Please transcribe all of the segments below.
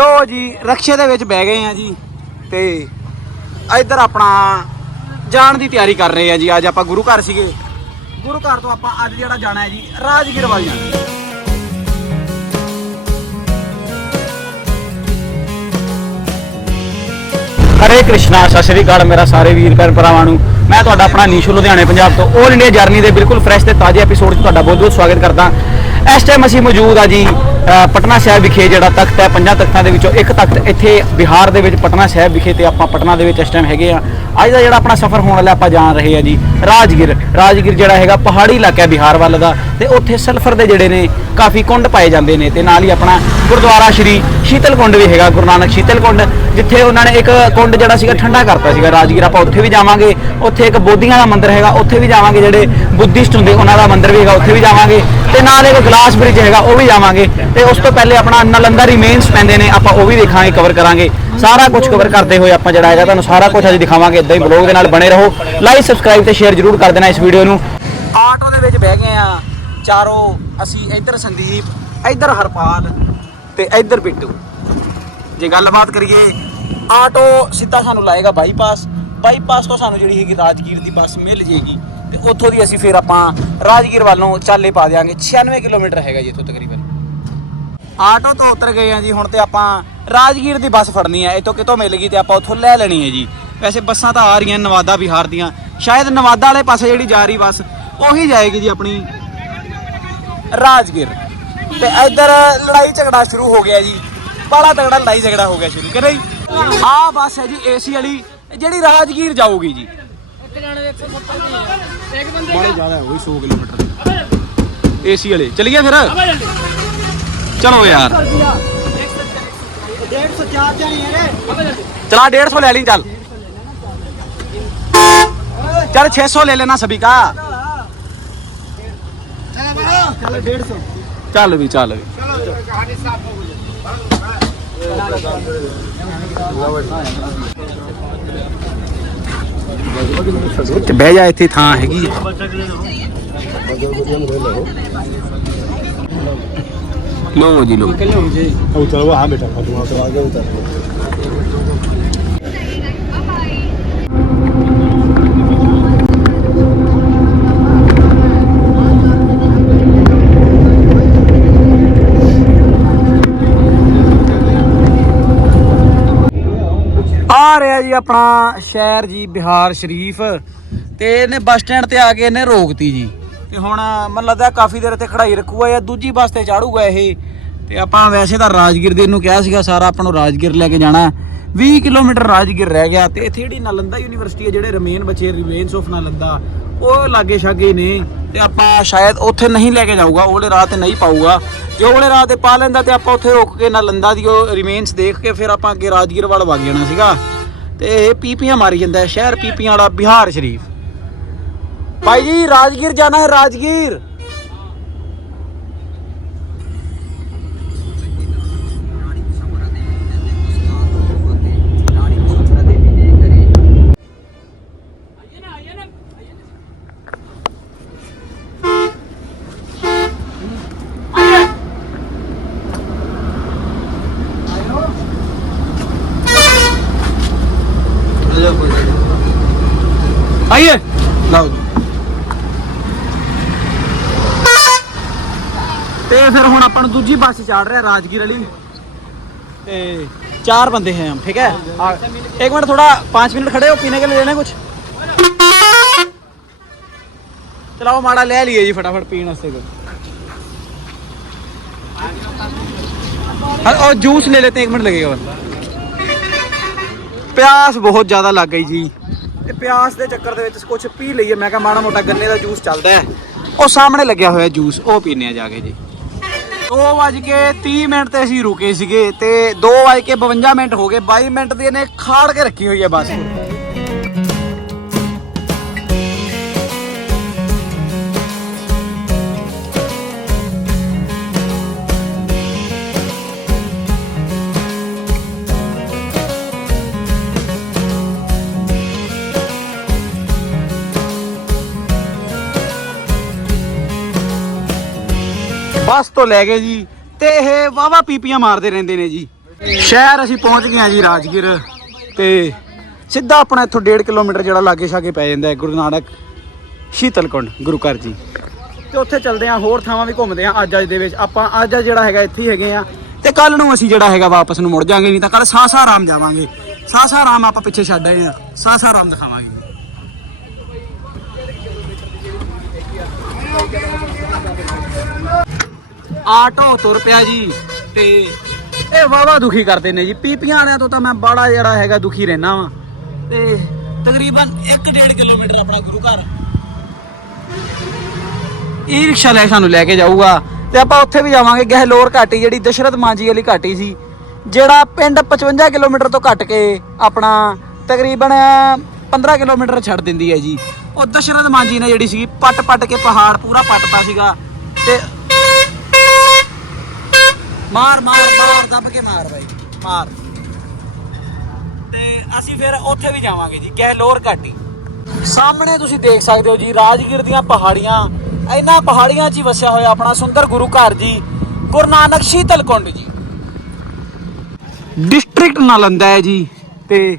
ਲੋ ਜੀ, ਰਕਸ਼ੇ ਦੇ ਵਿੱਚ ਬਹਿ ਗਏ ਆ ਜੀ ਤੇ ਇੱਧਰ ਆਪਣਾ ਜਾਣ ਦੀ ਤਿਆਰੀ ਕਰ ਰਹੇ ਆ ਜੀ। ਅੱਜ ਆਪਾਂ ਗੁਰੂ ਘਰ ਸੀਗੇ। ਗੁਰੂ ਘਰ ਤੋਂ ਆਪਾਂ ਅੱਜ ਜਿਹੜਾ ਜਾਣਾ ਹੈ ਜੀ, ਰਾਜਗੀਰ ਵੱਲ ਜਾਣਾ। ਹਰੇ ਕ੍ਰਿਸ਼ਨਾ, ਸਤਿ ਸ਼੍ਰੀ ਅਕਾਲ ਮੇਰਾ ਸਾਰੇ ਵੀਰ ਭੈਣ ਭਰਾਵਾਂ ਨੂੰ। ਮੈਂ ਤੁਹਾਡਾ ਆਪਣਾ ਨੀਸ਼ੂ ਲੁਧਿਆਣੇ, ਪੰਜਾਬ ਤੋਂ 올 ਇੰਡੀਆ ਜਰਨੀ ਦੇ ਬਿਲਕੁਲ ਫਰੈਸ਼ ਤੇ ਤਾਜ਼ੇ ਐਪੀਸੋਡ 'ਚ ਤੁਹਾਡਾ ਬਹੁਤ ਬਹੁਤ ਸਵਾਗਤ ਕਰਦਾ। ਇਸ ਟਾਈਮ ਅਸੀਂ ਮੌਜੂਦ ਆ ਜੀ ਪਟਨਾ ਸਾਹਿਬ ਵਿਖੇ ਜਿਹੜਾ ਤਖਤ ਹੈ, ਪੰਜਾਂ ਤਖਤਾਂ ਦੇ ਵਿੱਚੋਂ ਇੱਕ ਤਖਤ ਇੱਥੇ ਬਿਹਾਰ ਦੇ ਵਿੱਚ, ਪਟਨਾ ਸਾਹਿਬ ਵਿਖੇ ਤੇ ਆਪਾਂ ਪਟਨਾ ਦੇ ਵਿੱਚ ਇਸ ਟਾਈਮ ਹੈਗੇ ਆ ਅੱਜ ਦਾ ਜਿਹੜਾ ਆਪਣਾ ਸਫ਼ਰ ਹੋਣ ਵਾਲਾ ਆਪਾਂ ਜਾਣ ਰਹੇ ਆ ਜੀ, ਰਾਜਗੀਰ। ਰਾਜਗੀਰ ਜਿਹੜਾ ਹੈਗਾ, ਪਹਾੜੀ ਇਲਾਕਾ ਬਿਹਾਰ ਵੱਲ ਦਾ ਤੇ ਉੱਥੇ ਸਲਫਰ ਦੇ ਜਿਹੜੇ ਨੇ, ਕਾਫੀ ਕੁੰਡ ਪਾਏ ਜਾਂਦੇ ਨੇ ਤੇ ਨਾਲ ਹੀ ਆਪਣਾ ਗੁਰਦੁਆਰਾ ਸ਼੍ਰੀ ਸ਼ੀਤਲ ਕੁੰਡ ਵੀ ਹੈਗਾ, ਗੁਰੂ ਨਾਨਕ ਸ਼ੀਤਲ ਕੁੰਡ ਜਿੱਥੇ ਉਹਨਾਂ ਨੇ ਇੱਕ ਕੁੰਡ ਜਿਹੜਾ ਸੀਗਾ ਠੰਡਾ ਕਰਤਾ ਸੀਗਾ, ਰਾਜਗੀਰ। ਆਪਾਂ ਉੱਥੇ ਵੀ ਜਾਵਾਂਗੇ, ਉੱਥੇ ਇੱਕ ਬੋਧੀਆਂ ਦਾ ਮੰਦਿਰ ਹੈਗਾ, ਉੱਥੇ ਵੀ ਜਾਵਾਂਗੇ, ਜਿਹੜੇ ਬੁੱਧਿਸਟ ਹੁੰਦੇ, ਉਹਨਾਂ ਦਾ ਮੰਦਿਰ ਵੀ ਹੈਗਾ, ਉੱਥੇ ਵੀ ਜਾਵਾਂਗੇ ਤੇ ਨਾਲ ਇੱਕ ਗਲਾਸ ਬ੍ਰਿਜ ਹੈਗਾ, ਉਹ ਵੀ ਜਾਵਾਂਗੇ ਤੇ ਉਸ ਤੋਂ ਪਹਿਲੇ ਆਪਣਾ ਨਲੰਦਾ ਰਿਮੇਨਸ ਪੈਂਦੇ ਨੇ, ਆਪਾਂ ਉਹ ਵੀ ਦੇਖਾਂਗੇ ਕਵਰ ਕਰਾਂਗੇ। ਸਾਰਾ ਕੁਝ ਕਵਰ ਕਰਦੇ ਹੋਏ ਆਪਾਂ ਜਿਹੜਾ ਹੈਗਾ, ਤੁਹਾਨੂੰ ਸਾਰਾ ਕੁਝ ਅੱਜ ਦਿਖਾਵਾਂਗੇ ਇਦਾਂ ਹੀ ਬਲੌਗ ਦੇ ਨਾਲ ਬਣੇ ਰਹੋ। ਲਾਈਕ ਸਬਸਕ੍ਰਾਈਬ ਤੇ ਸ਼ੇਅਰ ਜਰੂਰ ਕਰ ਦੇਣਾ ਇਸ ਵੀਡੀਓ ਨੂੰ। ਆਟੋ ਦੇ ਵਿੱਚ ਬਹਿ ਗਏ ਆ। ਚਾਰੋਂ ਅਸੀਂ ਇੱਧਰ ਸੰਦੀਪ, ਇੱਧਰ ਹਰਪਾਲ ਤੇ ਇੱਧਰ ਬਿੱਟੂ। ਜੇ ਗੱਲਬਾਤ ਕਰੀਏ ਆਟੋ ਸਿੱਧਾ ਸਾਨੂੰ ਲਾਏਗਾ ਬਾਈਪਾਸ ਬਾਈਪਾਸ ਤੋਂ ਸਾਨੂੰ ਜਿਹੜੀ ਹੈਗੀ ਰਾਜਗੀਰ ਦੀ ਬੱਸ ਮਿਲ ਜੇਗੀ। ਤੇ ਉੱਥੋਂ ਦੀ ਅਸੀਂ ਫਿਰ ਆਪਾਂ ਰਾਜਗੀਰ ਵੱਲੋਂ ਚਾਲੇ ਪਾ ਦਿਆਂਗੇ। 96 ਕਿਲੋਮੀਟਰ ਹੈਗਾ ਜੀ ਇੱਥੋਂ ਤਕਰੀਬਨ। ਆਟੋ ਤੋਂ ਉਤਰ ਗਏ ਆ ਜੀ ਹੁਣ ਤੇ ਆਪਾਂ ਰਾਜਗੀਰ ਦੀ ਬੱਸ ਫੜਨੀ ਹੈ ਇੱਥੋਂ ਕਿਤੋਂ ਮਿਲ ਗਈ ਤੇ ਆਪਾਂ ਉੱਥੋਂ ਲੈ ਲੈਣੀ ਹੈ ਜੀ। ਵੈਸੇ ਬੱਸਾਂ ਤਾਂ ਆ ਰਹੀਆਂ ਨਵਾਦਾ ਬਿਹਾਰ ਦੀਆਂ। ਸ਼ਾਇਦ ਨਵਾਦਾ ਵਾਲੇ ਪਾਸੇ ਜਿਹੜੀ ਜਾ ਰਹੀ ਬੱਸ ਉਹੀ ਜਾਏਗੀ ਜੀ ਆਪਣੀ ਰਾਜਗੀਰ। ਤੇ ਇੱਧਰ ਲੜਾਈ ਝਗੜਾ ਸ਼ੁਰੂ ਹੋ ਗਿਆ ਜੀ। ਬੜਾ ਤਗੜਾ ਲੜਾਈ ਝਗੜਾ ਹੋ ਗਿਆ ਸ਼ੁਰੂ ਕਿ ਨਹੀਂ? ਆਹ ਬੱਸ ਹੈ ਜੀ ਏਸੀ ਵਾਲੀ ਜਿਹੜੀ ਰਾਜਗੀਰ ਜਾਊਗੀ ਜੀ। ਬੜਾ ਜ਼ਿਆਦਾ ਹੈ ਉਹੀ 100 ਕਿਲੋਮੀਟਰ। ਏਸੀ ਵਾਲੇ ਚਲੀਏ ਫਿਰ? चलो यार। चला, डेढ़ सौ ले ली, चल। चल छे सौ ले लेना सभी का। चल भी चल भी। तो बह जाए इतनी थां हैगी। नौ बजे लोग हाँ हाँ, जी अपना शहर जी, बिहार शरीफ। तो इन्हें बस स्टैंड आके इन्हें रोकती जी। ਤੇ ਹੁਣ ਮੈਨੂੰ ਲੱਗਦਾ ਕਾਫੀ ਦੇਰ ਤੇ ਖੜਾਈ ਰੱਖੂਗਾ ਜਾਂ ਦੂਜੀ ਬੱਸ ਤੇ ਚਾੜੂਗਾ ਇਹ। ਤੇ ਆਪਾਂ ਵੈਸੇ ਤਾਂ ਰਾਜਗੀਰ ਦੇ ਇਹਨੂੰ ਕਿਹਾ ਸੀਗਾ, ਸਾਰਾ ਆਪਾਂ ਨੂੰ ਰਾਜਗੀਰ ਲੈ ਕੇ ਜਾਣਾ। 20 ਕਿਲੋਮੀਟਰ ਰਾਜਗੀਰ ਰਹਿ ਗਿਆ ਤੇ ਇੱਥੇ ਜਿਹੜੀ ਨਾਲੰਦਾ ਯੂਨੀਵਰਸਿਟੀ ਹੈ, ਜਿਹੜੇ ਰਮੇਨ ਬਚੇ ਰਿਮੇਨਸ ਆਫ ਨਾਲੰਦਾ, ਉਹ ਲਾਗੇ ਛਾਗੇ ਨੇ। ਤੇ ਆਪਾਂ ਸ਼ਾਇਦ ਉੱਥੇ ਨਹੀਂ ਲੈ ਕੇ ਜਾਊਗਾ ਉਹਲੇ ਰਾਹ ਤੇ ਨਹੀਂ ਪਾਊਗਾ। ਜੇ ਉਹਲੇ ਰਾਹ ਤੇ ਪਾ ਲੈਂਦਾ ਤੇ ਆਪਾਂ ਉੱਥੇ ਰੁਕ ਕੇ ਨਾਲੰਦਾ ਦੀ ਉਹ ਰਿਮੇਨਸ ਦੇਖ ਕੇ ਫਿਰ ਆਪਾਂ ਅੱਗੇ ਰਾਜਗੀਰ ਵੱਲ ਵਗ ਜਾਣਾ ਸੀਗਾ। ਤੇ ਇਹ ਪੀਪੀਆਂ ਮਾਰੀ ਜਾਂਦਾ, ਸ਼ਹਿਰ ਪੀਪੀਆਂ ਵਾਲਾ ਬਿਹਾਰ ਸ਼ਰੀਫ। ਭਾਈ ਜੀ ਰਾਜਗੀਰ ਜਾਣਾ ਹੈ ਰਾਜਗੀਰ। दूजी बस 'ਚ ਚੜ राजगीर ਰਾਜਗੀਰ चार बंदे हैं हम ठीक है एक मिनट थोड़ा पाँच मिनट खड़े हो पीने के लिए लेना कुछ चलाओ माड़ा ले लिए जी फटाफट पीने से और जूस ले लेते हैं एक मिनट लगेगा बंदा प्यास बहुत ज़्यादा लग गई जी प्यास के चक्कर कुछ पी लिए मैं माड़ा मोटा गन्ने का जूस चलता है और सामने लग्या हुआ जूस वह पीने जाके जी 2:30 ਮਿੰਟ ਤੇ ਅਸੀਂ ਰੁਕੇ ਸੀਗੇ ਤੇ 2:52 ਮਿੰਟ ਹੋ ਗਏ। 22 ਮਿੰਟ ਦੀ ਇਹਨੇ ਖਾੜ ਕੇ ਰੱਖੀ ਹੋਈ ਹੈ ਬੱਸ। ਬੱਸ ਤੋਂ ਲੈ ਗਏ ਜੀ, ਤੇ ਇਹ ਵਾਵਾ ਪੀਪੀਆਂ ਮਾਰਦੇ ਰਹਿੰਦੇ ਨੇ ਜੀ। ਸ਼ਹਿਰ ਅਸੀਂ ਪਹੁੰਚ ਗਏ ਹਾਂ ਜੀ ਰਾਜਗੀਰ, ਤੇ ਸਿੱਧਾ ਆਪਣਾ ਇੱਥੋਂ 1.5 ਕਿਲੋਮੀਟਰ ਜਿਹੜਾ ਲਾਗੇ ਛਾਗੇ ਪੈ ਜਾਂਦਾ ਹੈ, ਗੁਰੂ ਨਾਨਕ ਸ਼ੀਤਲਕੁੰਡ, ਗੁਰੂ ਘਰ ਜੀ। ਤੇ ਉੱਥੇ ਚੱਲਦੇ ਆ ਹੋਰ ਥਾਵਾਂ ਵੀ ਘੁੰਮਦੇ ਆ ਅੱਜ ਅੱਜ ਦੇ ਵਿੱਚ। ਆਪਾਂ ਅੱਜ ਅੱਜ ਜਿਹੜਾ ਹੈਗਾ ਇੱਥੇ ਹੀ ਹੈਗੇ ਆ ਤੇ ਕੱਲ ਨੂੰ ਅਸੀਂ ਜਿਹੜਾ ਹੈਗਾ ਵਾਪਸ ਨੂੰ ਮੁੜ ਜਾਾਂਗੇ ਨਹੀਂ ਤਾਂ ਕੱਲ ਸਾਸਾਰਾਮ ਜਾਵਾਂਗੇ। ਸਾਸਾ ਰਾਮ ਆਪਾਂ ਪਿੱਛੇ ਛੱਡ ਆਏ ਆ ਸਾਸਾ ਰਾਮ ਦਿਖਾਵਾਂਗੇ। ਆਟੋ ਤੁਰ ਪਿਆ ਜੀ ਤੇ ਇਹ ਵਾਵਾ ਦੁਖੀ ਕਰਦੇ ਨੇ ਜੀ। ਪੀਪੀਆਂ ਵਾਲਿਆਂ ਤੋਂ ਤਾਂ ਮੈਂ ਬੜਾ ਜਿਹੜਾ ਹੈਗਾ ਦੁਖੀ ਰਹਿਣਾ ਵਾਂ। ਤੇ ਤਕਰੀਬਨ 1.5 ਕਿਲੋਮੀਟਰ ਆਪਣਾ ਗੁਰੂ ਘਰ। ਈ ਰਿਕਸ਼ਾ ਲੈ ਸਾਨੂੰ ਲੈ ਕੇ ਜਾਊਗਾ ਤੇ ਆਪਾਂ ਉੱਥੇ ਵੀ ਜਾਵਾਂਗੇ। ਗਹਿਲੋਰ ਘਾਟੀ ਜਿਹੜੀ ਦਸ਼ਰਥ ਮਾਂਜੀ ਵਾਲੀ ਘਾਟੀ ਸੀ, ਜਿਹੜਾ ਪਿੰਡ 55 ਕਿਲੋਮੀਟਰ ਤੋਂ ਘੱਟ ਕੇ ਆਪਣਾ ਤਕਰੀਬਨ 15 ਕਿਲੋਮੀਟਰ ਛੱਡ ਦਿੰਦੀ ਹੈ ਜੀ। ਉਹ ਦਸ਼ਰਥ ਮਾਂਜੀ ਨੇ ਜਿਹੜੀ ਸੀ ਪੱਟ ਪੱਟ ਕੇ ਪਹਾੜ ਪੂਰਾ ਪੱਟਤਾ ਸੀਗਾ ਤੇ ਮਾਰ ਮਾਰ ਮਾਰ ਦੱਬ ਕੇ ਮਾਰ ਬਾਈ ਮਾਰ। ਤੇ ਅਸੀਂ ਫਿਰ ਉੱਥੇ ਵੀ ਜਾਵਾਂਗੇ ਜੀ ਗਹਿਲੋਰ ਘਾਟੀ। ਸਾਹਮਣੇ ਤੁਸੀਂ ਦੇਖ ਸਕਦੇ ਹੋ ਜੀ ਰਾਜਗੀਰ ਦੀਆਂ ਪਹਾੜੀਆਂ। ਇਹਨਾਂ ਪਹਾੜੀਆਂ 'ਚ ਹੀ ਵਸਿਆ ਹੋਇਆ ਆਪਣਾ ਸੁੰਦਰ ਗੁਰੂ ਘਰ ਜੀ ਗੁਰੂ ਨਾਨਕ ਸ਼ੀਤਲਕੁੰਡ ਜੀ। ਡਿਸਟ੍ਰਿਕਟ ਨਾਲੰਦਾ ਹੈ ਜੀ ਤੇ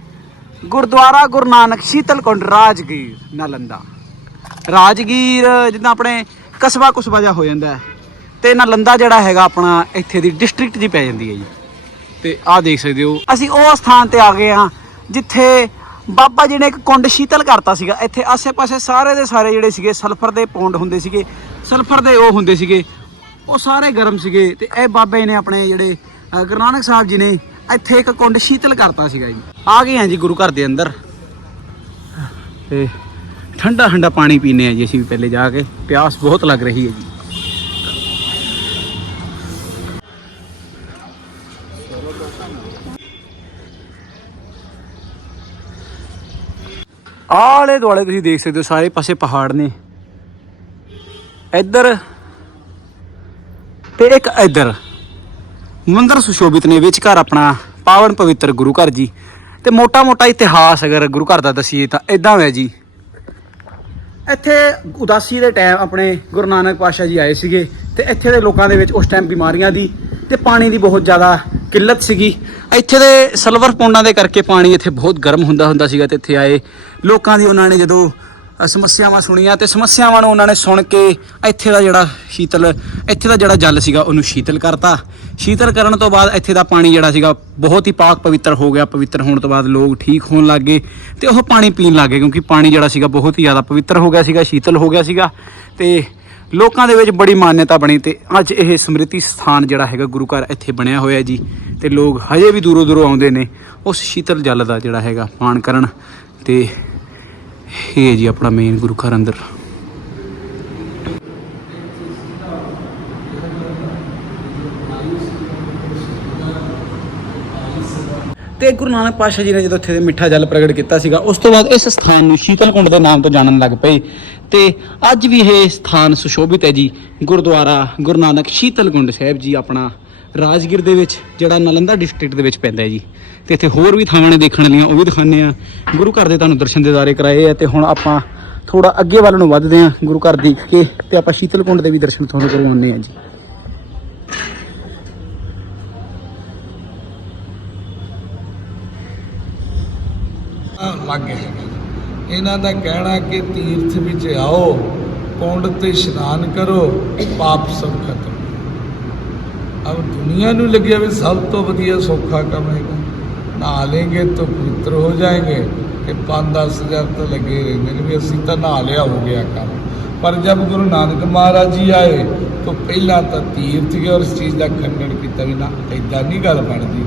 ਗੁਰਦੁਆਰਾ ਗੁਰੂ ਨਾਨਕ ਸ਼ੀਤਲਕੁੰਡ ਰਾਜਗੀਰ ਨਾਲੰਦਾ। ਰਾਜਗੀਰ ਜਿੱਦਾਂ ਆਪਣੇ ਕਸਬਾ ਕੁਸਬਾ ਜਿਹਾ ਹੋ ਜਾਂਦਾ ਹੈ। ਤੇ ਨਲੰਦਾ ਜਿਹੜਾ ਹੈਗਾ ਆਪਣਾ ਇੱਥੇ ਦੀ ਡਿਸਟ੍ਰਿਕਟ ਜੀ ਪੈ ਜਾਂਦੀ ਹੈ ਜੀ। ਤੇ ਆਹ ਦੇਖ ਸਕਦੇ ਹੋ, ਅਸੀਂ ਉਹ ਸਥਾਨ ਤੇ ਆ ਗਏ ਹਾਂ, ਜਿੱਥੇ ਬਾਬਾ ਜੀ ਨੇ ਇੱਕ ਕੁੰਡ ਸ਼ੀਤਲ ਕਰਤਾ ਸੀਗਾ। ਇੱਥੇ ਆਸੇ-ਪਾਸੇ ਸਾਰੇ ਦੇ ਸਾਰੇ ਜਿਹੜੇ ਸੀਗੇ, ਸਲਫਰ ਦੇ ਪੌਂਡ ਹੁੰਦੇ ਸੀਗੇ, ਸਲਫਰ ਦੇ ਉਹ ਹੁੰਦੇ ਸੀਗੇ, ਉਹ ਸਾਰੇ ਗਰਮ ਸੀਗੇ ਤੇ ਇਹ ਬਾਬੇ ਨੇ ਆਪਣੇ ਜਿਹੜੇ ਗੁਰੂ ਨਾਨਕ ਸਾਹਿਬ ਜੀ ਨੇ ਇੱਥੇ ਇੱਕ ਕੁੰਡ ਸ਼ੀਤਲ ਕਰਤਾ ਸੀਗਾ ਜੀ। ਆ ਗਏ ਹਾਂ ਜੀ ਗੁਰੂ ਘਰ ਦੇ ਅੰਦਰ। ਤੇ ਠੰਡਾ ਠੰਡਾ ਪਾਣੀ ਪੀਨੇ ਆ ਜੀ ਅਸੀਂ ਵੀ ਪਹਿਲੇ ਜਾ ਕੇ। ਪਿਆਸ ਬਹੁਤ ਲੱਗ ਰਹੀ ਹੈ ਜੀ। ਆਲੇ ਦੁਆਲੇ ਤੁਸੀਂ ਦੇਖ ਸਕਦੇ ਹੋ, ਸਾਰੇ ਪਾਸੇ ਪਹਾੜ ਨੇ। ਇੱਧਰ ਤੇ ਇੱਕ ਇੱਧਰ। ਮੰਦਰ ਸੁਸ਼ੋਭਿਤ ਨੇ ਵਿਚਕਾਰ ਆਪਣਾ ਪਾਵਨ ਪਵਿੱਤਰ ਗੁਰੂ ਘਰ ਜੀ। ਤੇ ਮੋਟਾ ਮੋਟਾ ਇਤਿਹਾਸ ਅਗਰ ਗੁਰੂ ਘਰ ਦਾ ਦਸੀਏ ਤਾਂ ਇਦਾਂ ਹੋਇਆ ਜੀ। ਇੱਥੇ ਉਦਾਸੀ ਦੇ ਟਾਈਮ ਆਪਣੇ ਗੁਰੂ ਨਾਨਕ ਪਾਤਸ਼ਾਹ ਜੀ ਆਏ ਸੀਗੇ ਤੇ ਇੱਥੇ ਦੇ ਲੋਕਾਂ ਦੇ ਵਿੱਚ ਉਸ ਟਾਈਮ ਬਿਮਾਰੀਆਂ ਦੀ ਤੇ ਪਾਣੀ ਦੀ ਬਹੁਤ ਜ਼ਿਆਦਾ ਕਿੱਲਤ ਸੀਗੀ। ਇੱਥੇ ਦੇ ਸਲਵਰ ਪੌਂਡਾਂ ਦੇ ਕਰਕੇ ਪਾਣੀ ਇੱਥੇ ਬਹੁਤ ਗਰਮ ਹੁੰਦਾ ਹੁੰਦਾ ਸੀਗਾ ਤੇ ਇੱਥੇ ਆਏ ਲੋਕਾਂ ਦੀ ਉਹਨਾਂ ਨੇ ਜਦੋਂ ਸਮੱਸਿਆਵਾਂ ਸੁਣੀਆਂ ਤੇ ਸਮੱਸਿਆਵਾਂ ਨੂੰ ਉਹਨਾਂ ਨੇ ਸੁਣ ਕੇ ਇੱਥੇ ਦਾ ਜਿਹੜਾ ਸ਼ੀਤਲ, ਇੱਥੇ ਦਾ ਜਿਹੜਾ ਜਲ ਸੀਗਾ ਉਹਨੂੰ ਸ਼ੀਤਲ ਕਰਤਾ। ਸ਼ੀਤਲ ਕਰਨ ਤੋਂ ਬਾਅਦ ਇੱਥੇ ਦਾ ਪਾਣੀ ਜਿਹੜਾ ਸੀਗਾ ਬਹੁਤ ਹੀ ਪਾਕ ਪਵਿੱਤਰ ਹੋ ਗਿਆ, ਪਵਿੱਤਰ ਹੋਣ ਤੋਂ ਬਾਅਦ ਲੋਕ ਠੀਕ ਹੋਣ ਲੱਗ ਗਏ ਤੇ ਉਹ ਪਾਣੀ ਪੀਣ ਲੱਗ ਗਏ ਕਿਉਂਕਿ ਪਾਣੀ ਜਿਹੜਾ ਸੀਗਾ ਬਹੁਤ ਹੀ ਜ਼ਿਆਦਾ ਪਵਿੱਤਰ ਹੋ ਗਿਆ ਸੀਗਾ, ਸ਼ੀਤਲ ਹੋ ਗਿਆ ਸੀਗਾ ਤੇ ਲੋਕਾਂ ਦੇ ਵਿੱਚ ਬੜੀ ਮਾਨਤਾ ਬਣੀ ਤੇ ਅੱਜ ਇਹ ਸਮ੍ਰਿਤੀ ਸਥਾਨ ਜਿਹੜਾ ਹੈਗਾ ਗੁਰੂ ਘਰ ਇੱਥੇ ਬਣਿਆ ਹੋਇਆ ਜੀ ਤੇ ਲੋਕ ਹਜੇ ਵੀ ਦੂਰੋਂ ਦੂਰੋਂ ਆਉਂਦੇ ਨੇ ਉਸ ਸ਼ੀਤਲ ਜਲ ਦਾ ਜਿਹੜਾ ਹੈਗਾ ਪਾਣ ਕਰਨ ਤੇ ਇਹ ਜੀ ਆਪਣਾ ਮੇਨ ਗੁਰੂ ਘਰ ਅੰਦਰ ਤੇ ਗੁਰੂ ਨਾਨਕ ਪਾਤਸ਼ਾਹ ਜੀ ਨੇ ਜਦੋਂ ਇੱਥੇ ਮਿੱਠਾ ਜਲ ਪ੍ਰਗਟ ਕੀਤਾ ਸੀਗਾ, ਉਸ ਤੋਂ ਬਾਅਦ ਇਸ ਸਥਾਨ ਨੂੰ ਸ਼ੀਤਲਕੁੰਡ ਦੇ ਨਾਮ ਤੋਂ ਜਾਣਨ ਲੱਗ ਪਏ। ਤੇ ਅੱਜ ਵੀ ਇਹ ਸਥਾਨ ਸੁਸ਼ੋਭਿਤ ਹੈ ਜੀ। ਗੁਰਦੁਆਰਾ ਗੁਰੂ ਨਾਨਕ ਸ਼ੀਤਲਕੁੰਡ ਸਾਹਿਬ ਜੀ ਆਪਣਾ ਰਾਜਗੀਰ ਦੇ ਵਿੱਚ, ਜਿਹੜਾ ਨਲੰਦਾ ਡਿਸਟ੍ਰਿਕਟ ਦੇ ਵਿੱਚ ਪੈਂਦਾ ਹੈ ਜੀ। ਤੇ ਇੱਥੇ ਹੋਰ ਵੀ ਥਾਵਾਂ ਨੇ ਦੇਖਣ ਵਾਲੀਆਂ, ਉਹ ਵੀ ਦਿਖਾਉਂਦੇ ਆ ਗੁਰੂ ਘਰ ਦੇ ਤੁਹਾਨੂੰ ਦਰਸ਼ਨ ਦਿਦਾਰੇ ਕਰਾਏ ਆ ਤੇ ਹੁਣ ਆਪਾਂ ਥੋੜਾ ਅੱਗੇ ਵੱਲ ਨੂੰ ਵੱਧਦੇ ਆ ਗੁਰੂ ਘਰ ਦੇਖ ਕੇ ਤੇ ਆਪਾਂ ਸ਼ੀਤਲਕੁੰਡ ਦੇ ਵੀ ਦਰਸ਼ਨ ਤੁਹਾਨੂੰ ਕਰਵਾਉਂਦੇ ਆ ਜੀ। ਲਾਗੇ ਹੈਗੇ ਇਹਨਾਂ ਦਾ ਕਹਿਣਾ ਕਿ ਤੀਰਥ ਵਿੱਚ ਆਓ, ਕੁੰਡ ਤੇ ਇਸ਼ਨਾਨ ਕਰੋ, ਪਾਪ ਸਭ ਖਤਮ। ਅਬ ਦੁਨੀਆ ਨੂੰ ਲੱਗਿਆ ਵੀ ਸਭ ਤੋਂ ਵਧੀਆ ਸੌਖਾ ਕੰਮ ਹੈਗਾ। ਨਹਾ ਲੇਗੇ ਤਾਂ ਪਵਿੱਤਰ ਹੋ ਜਾਏਗੇ ਤੇ 5-10000 ਤਾਂ ਲੱਗੇ ਰਹਿੰਦੇ ਨੇ ਵੀ ਅਸੀਂ ਤਾਂ ਨਹਾ ਲਿਆ ਹੋ ਗਿਆ ਕੰਮ। ਪਰ ਜਦ ਗੁਰੂ ਨਾਨਕ ਮਹਾਰਾਜ ਜੀ ਆਏ, ਤਾਂ ਪਹਿਲਾਂ ਤਾਂ ਤੀਰਥ ਗਿਆ ਔਰ ਇਸ ਚੀਜ਼ ਦਾ ਖੰਡਨ ਕੀਤਾ ਵੀ ਨਾ ਇਦਾਂ ਨਹੀਂ ਗੱਲ ਬਣਦੀ।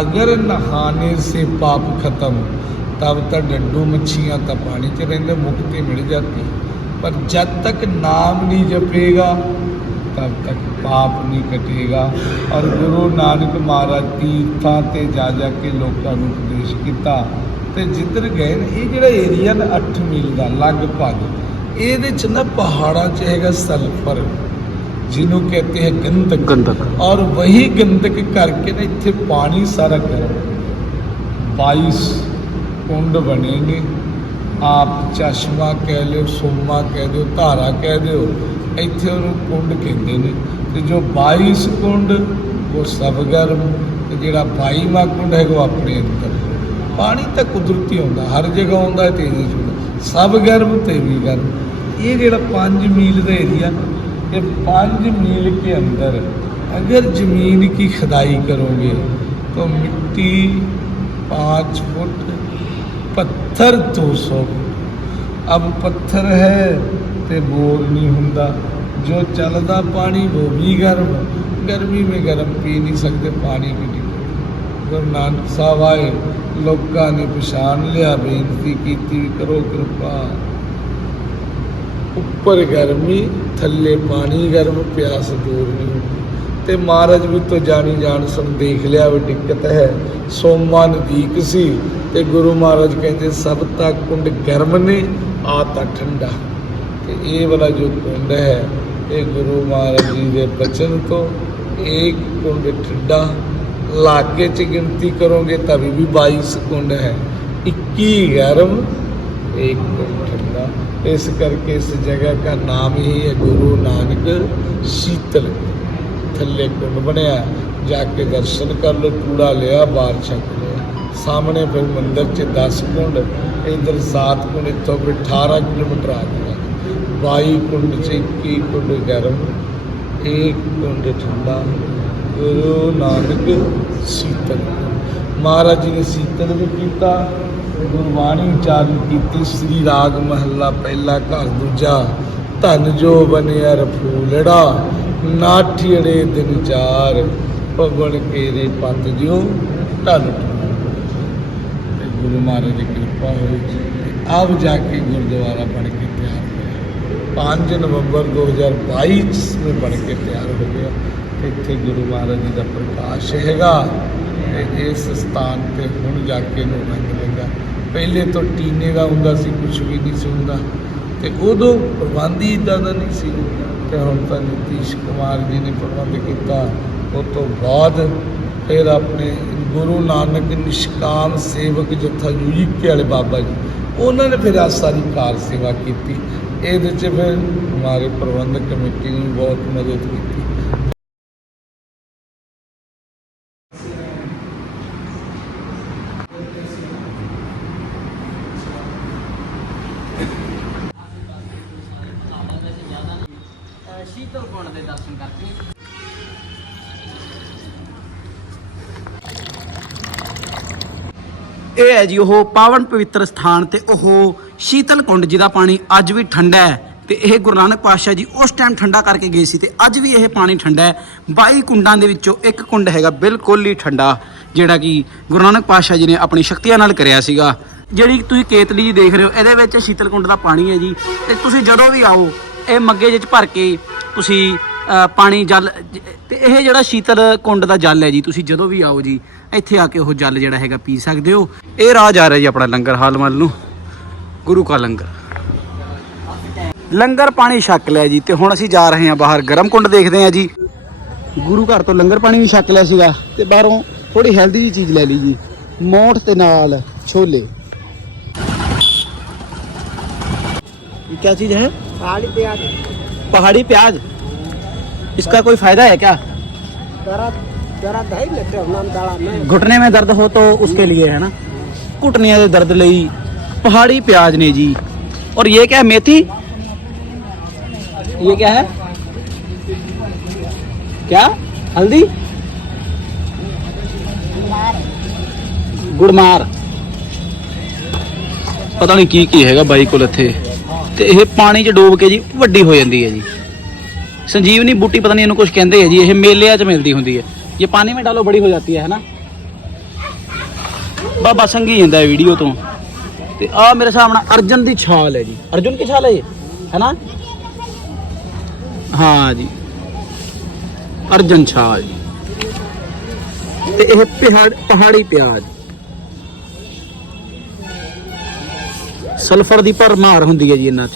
ਅਗਰ ਨਹਾਣੇ ਸੇ ਪਾਪ ਖਤਮ तब तक डड्डू मच्छियाँ तो पानी च रहते मुक्ति मिल जाती पर जब तक नाम नहीं जपेगा तब तक पाप नहीं कटेगा और गुरु नानक महाराज तीर्थਾਂ ਤੇ ਜਾ ਜਾ ਕੇ ਲੋਕਾਂ ਨੂੰ ਉਪਦੇਸ਼ ਕੀਤਾ ਤੇ ਜਿੱਧਰ ਗਏ ਨੇ ਇਹ ਜਿਹੜਾ ਏਰੀਆ ਨਾ 8 ਮੀਲ ਦਾ ਲਗਭਗ ਇਹਦੇ ਚ ਨਾ ਪਹਾੜਾਂ ਚ ਹੈਗਾ ਸਲਫਰ ਜਿਹਨੂੰ ਕਹਤੇ ਹੈ ਗੰਧਕ ਗੰਧਕ ਔਰ ਵਹੀ ਗੰਧਕ ਕਰਕੇ ਨਾ ਇੱਥੇ ਪਾਣੀ ਸਾਰਾ ਗਰਮ 22 ਕੁੰਡ ਬਣੇ ਨੇ ਆਪ ਚਸ਼ਮਾ ਕਹਿ ਲਿਓ ਸੋਮਾ ਕਹਿ ਦਿਓ ਧਾਰਾ ਕਹਿ ਦਿਓ ਇੱਥੇ ਉਹਨੂੰ ਕੁੰਡ ਕਹਿੰਦੇ ਨੇ ਤੇ ਜੋ 22 ਕੁੰਡ ਉਹ ਸਭ ਗਰਮ ਤੇ ਜਿਹੜਾ 22ਵਾਂ ਕੁੰਡ ਹੈਗਾ ਉਹ ਆਪਣੇ ਅੰਦਰ ਪਾਣੀ ਤਾਂ ਕੁਦਰਤੀ ਹੁੰਦਾ ਹਰ ਜਗ੍ਹਾ ਆਉਂਦਾ ਹੈ ਤੇਜ਼ੀ ਚ ਸਭ ਗਰਮ ਤੇ ਵੀ ਗਰਮ ਇਹ ਜਿਹੜਾ 5 ਮੀਲ ਦਾ ਏਰੀਆ ਇਹ 5 मील के अंदर अगर जमीन की खुदाई करोगे तो मिट्टी पाँच फुट ਪੱਥਰ ਤੋਂ ਸੋ ਅਬ ਪੱਥਰ ਹੈ ਤੇ ਬੋਰ ਨਹੀਂ ਹੁੰਦਾ। ਜੋ ਚੱਲਦਾ ਪਾਣੀ ਉਹ ਵੀ ਗਰਮ। ਗਰਮੀ ਵਿੱਚ ਗਰਮ ਪੀ ਨਹੀਂ ਸਕਦੇ, ਪਾਣੀ ਵੀ ਨਹੀਂ ਗੁਰੂ ਨਾਨਕ ਸਾਹਿਬ ਆਏ। ਲੋਕਾਂ ਨੇ ਪਛਾਣ ਲਿਆ, ਬੇਨਤੀ ਕੀਤੀ ਕਰੋ ਕਿਰਪਾ। ਉੱਪਰ ਗਰਮੀ, ਥੱਲੇ ਪਾਣੀ ਗਰਮ, ਪਿਆਸ ਦੂਰ ਨਹੀਂ ਹੁੰਦੀ। ਤੇ ਮਹਾਰਾਜ ਵੀ ਤੋਂ ਜਾਣੀ ਜਾਣ ਸੁਣ ਦੇਖ ਲਿਆ ਵੀ ਦਿੱਕਤ ਹੈ। ਸੋਮਾ ਨਦੀਕ ਸੀ ਤੇ ਗੁਰੂ ਮਹਾਰਾਜ ਕਹਿੰਦੇ, ਸਭ ਤਾਂ ਕੁੰਡ ਗਰਮ ਨੇ, ਆ ਤਾਂ ਠੰਡਾ। ਤੇ ਇਹ ਵਾਲਾ ਜੋ ਕੁੰਡ ਹੈ, ਇਹ ਗੁਰੂ ਮਹਾਰਾਜ ਜੀ ਦੇ ਬਚਨ ਤੋਂ ਇੱਕ ਕੁੰਡ ਠੰਡਾ। ਲਾਕੇ ਚ ਗਿਣਤੀ ਕਰੋਗੇ ਤਾਂ ਵੀ 22 ਕੁੰਡ ਹੈ। 21 ਗਰਮ, ਇੱਕ ਕੁੰਡ ਠੰਡਾ। ਇਸ ਕਰਕੇ ਇਸ ਜਗ੍ਹਾ ਦਾ ਨਾਮ ਹੀ ਹੈ ਗੁਰੂ ਨਾਨਕ ਸ਼ੀਤਲ। ਥੱਲੇ ਕੁੰਡ ਬਣਿਆ। ਜਾ ਕੇ ਦਰਸ਼ਨ ਕਰ ਲੋ ਕੂੜਾ ਲਿਆ, ਬਾਹਰ ਛੱਕ ਲਿਆ। ਸਾਹਮਣੇ ਫਿਰ ਮੰਦਿਰ 'ਚ 10 ਕੁੰਡ, ਇਧਰ 7 ਕੁੰਡ, ਇੱਥੋਂ ਫਿਰ 18 ਕਿਲੋਮੀਟਰ ਆ ਗਿਆ। 22 ਕੁੰਡ 'ਚ 21 ਕੁੰਡ ਗਰਮ, ਇੱਕ ਕੁੰਡ ਠੰਡਾ। ਗੁਰੂ ਨਾਨਕ ਸ਼ੀਤਲ। ਮਹਾਰਾਜ ਜੀ ਨੇ ਸ਼ੀਤਲ ਵੀ ਕੀਤਾ, ਗੁਰਬਾਣੀ ਉਚਾਰਨ ਕੀਤੀ, ਸ੍ਰੀ ਰਾਗ ਮਹੱਲਾ ਪਹਿਲਾ ਘਰ ਦੂਜਾ। ਧਨ ਜੋ ਬਣਿਆ ਰਫੂਲੜਾ। ਨਾਠੀੜੇ ਦਿਨ ਚਾਰ ਪਵਨ ਕੇਰੇ ਪਤ ਜਿਉ ਢਲ ਤੇ ਗੁਰੂ ਮਹਾਰਾਜ ਦੀ ਕਿਰਪਾ ਹੋਈ ਤੇ ਆਪ ਜਾ ਕੇ ਗੁਰਦੁਆਰਾ ਬਣ ਕੇ ਤਿਆਰ ਹੋਇਆ। 5 ਨਵੰਬਰ 2022 ਚ ਬਣ ਕੇ ਤਿਆਰ ਹੋ ਗਿਆ। ਇੱਥੇ ਗੁਰੂ ਮਹਾਰਾਜ ਜੀ ਦਾ ਪ੍ਰਕਾਸ਼ ਹੈਗਾ ਤੇ ਇਸ ਸਥਾਨ ਤੇ ਹੁਣ ਜਾ ਕੇ ਨੂੰ ਰੰਗ ਲੱਗਾ ਪਹਿਲੇ ਤੋਂ ਟੀਨੇ ਦਾ ਹੁੰਦਾ ਸੀ ਕੁਝ ਵੀ ਨਹੀਂ ਸੀ ਹੁੰਦਾ। ਤੇ ਉਦੋਂ ਪ੍ਰਬੰਧ ਹੀ ਇਦਾਂ ਦਾ ਨਹੀਂ ਸੀ ਤੇ ਹੁਣ ਤਾਂ ਨਿਤੀਸ਼ ਕੁਮਾਰ ਜੀ ਨੇ ਪ੍ਰਬੰਧ ਕੀਤਾ, ਉਹ ਤੋਂ ਬਾਅਦ ਫਿਰ ਆਪਣੇ ਗੁਰੂ ਨਾਨਕ ਨਿਸ਼ਕਾਮ ਸੇਵਕ ਜਥਾ ਯੂਜੀਕੇ ਵਾਲੇ ਬਾਬਾ ਜੀ, ਉਹਨਾਂ ਨੇ ਫਿਰ ਆ ਸਾਰੀ ਕਾਰ ਸੇਵਾ ਕੀਤੀ। ਇਹਦੇ 'ਚ ਫਿਰ ਹਮਾਰੇ ਪ੍ਰਬੰਧਕ ਕਮੇਟੀ ਨੇ ਬਹੁਤ ਮਦਦ ਕੀਤੀ। ਸ਼ੀਤਲ ਕੋਣ ਦੇ ਦਰਸ਼ਨ ਕਰਕੇ ਇਹ ਹੈ ਜੀ ਉਹ ਪਾਵਨ ਪਵਿੱਤਰ ਸਥਾਨ ਤੇ ਉਹ ਸ਼ੀਤਲ ਕੁੰਡ ਜਿਹਦਾ ਪਾਣੀ ਅੱਜ ਵੀ ਠੰਡਾ ਹੈ ਤੇ ਇਹ ਗੁਰੂ ਨਾਨਕ ਪਾਤਸ਼ਾਹ ਜੀ ਉਸ ਟਾਈਮ ਠੰਡਾ ਕਰਕੇ ਗਏ ਸੀ ਤੇ ਅੱਜ ਵੀ ਇਹ ਪਾਣੀ ਠੰਡਾ ਹੈ। 22 ਕੁੰਡਾਂ ਦੇ ਵਿੱਚੋਂ ਇੱਕ ਕੁੰਡ ਹੈਗਾ ਬਿਲਕੁਲ ਹੀ ਠੰਡਾ, ਜਿਹੜਾ ਕਿ ਗੁਰੂ ਨਾਨਕ ਪਾਤਸ਼ਾਹ ਜੀ ਨੇ ਆਪਣੀ ਸ਼ਕਤੀਆਂ ਨਾਲ ਕਰਿਆ ਸੀਗਾ। ਜਿਹੜੀ ਤੁਸੀਂ ਕੇਤਲੀ ਜੀ ਦੇਖ ਰਹੇ ਹੋ, ਇਹਦੇ ਵਿੱਚ ਸ਼ੀਤਲ ਕੁੰਡ ਦਾ ਪਾਣੀ ਹੈ ਜੀ। ਤੇ ਤੁਸੀਂ ਜਦੋਂ ਵੀ ਆਓ ਇਹ ਮੱਗੇ ਵਿੱਚ ਭਰ ਕੇ ਤੁਸੀਂ ਪਾਣੀ ਜਲ ਜ- ਤੇ ਇਹ ਜਿਹੜਾ ਸ਼ੀਤਲ ਕੁੰਡ ਦਾ ਜਲ ਹੈ ਜੀ, ਤੁਸੀਂ ਜਦੋਂ ਵੀ ਆਓ ਜੀ, ਇੱਥੇ ਆ ਕੇ ਉਹ ਜਲ ਜਿਹੜਾ ਹੈਗਾ ਪੀ ਸਕਦੇ ਹੋ। ਇਹ ਰਾਹ ਜਾ ਰਿਹਾ ਜੀ ਆਪਣਾ ਲੰਗਰ ਹਾਲ ਵੱਲ ਨੂੰ। ਗੁਰੂ ਕਾ ਲੰਗਰ। ਲੰਗਰ ਪਾਣੀ ਛੱਕ ਲਿਆ ਜੀ, ਤੇ ਹੁਣ ਅਸੀਂ ਜਾ ਰਹੇ ਹਾਂ ਬਾਹਰ। ਗਰਮ ਕੁੰਡ ਦੇਖਦੇ ਹਾਂ ਜੀ। ਗੁਰੂ ਘਰ ਤੋਂ ਲੰਗਰ ਪਾਣੀ ਵੀ ਛੱਕ ਲਿਆ ਸੀਗਾ, ਤੇ ਬਾਹਰੋਂ ਥੋੜੀ ਹੈਲਦੀ ਜੀ ਚੀਜ਼ ਲੈ ਲਈ ਜੀ। ਮੋਠ ਤੇ ਨਾਲ ਛੋਲੇ। ਇਹ ਕੀ ਚੀਜ਼ ਹੈ? पहाड़ी प्याज। पहाड़ी प्याज? इसका कोई फ़ायदा है क्या? घुटने में दर्द हो तो उसके लिए है ना? घुटने दर्द ਲਈ पहाड़ी प्याज ने जी। और ये क्या है मेथी? ये क्या है? क्या? हल्दी? गुड़मार। पता नहीं की की हैगा बाई को लथे। ਤੇ ਇਹ ਪਾਣੀ 'ਚ ਡੋਬ ਕੇ ਜੀ ਵੱਡੀ ਹੋ ਜਾਂਦੀ ਹੈ ਜੀ। ਸੰਜੀਵਨੀ ਬੂਟੀ ਪਤਾ ਨਹੀਂ ਇਹਨੂੰ ਕੁਝ ਕਹਿੰਦੇ ਹੈ ਜੀ, ਇਹ ਮੇਲਿਆਂ 'ਚ ਮਿਲਦੀ ਹੁੰਦੀ ਹੈ। ਇਹ ਪਾਣੀ ਵਿੱਚ ਡਾਲੋ, ਬੜੀ ਹੋ ਜਾਂਦੀ ਹੈ ਹੈ ਨਾ? ਬਾਬਾ ਸੰਗੀ ਜਾਂਦਾ ਹੈ ਵੀਡੀਓ ਤੋਂ। ਤੇ ਆ ਮੇਰੇ ਸਾਹਮਣੇ ਅਰਜਨ ਦੀ ਛਾਲ ਹੈ ਜੀ। ਅਰਜੁਨ ਕੀ ਛਾਲ ਹੈ ਇਹ? ਹੈ ਨਾ? ਹਾਂ ਜੀ। ਅਰਜਨ ਛਾਲ ਜੀ। ਤੇ ਇਹ ਪਹਾੜ ਪਹਾੜੀ ਪਿਆਜ਼। ਸਲਫਰ ਦੀ ਭਰਮਾਰ ਹੁੰਦੀ ਹੈ ਜੀ ਇਹਨਾਂ 'ਚ।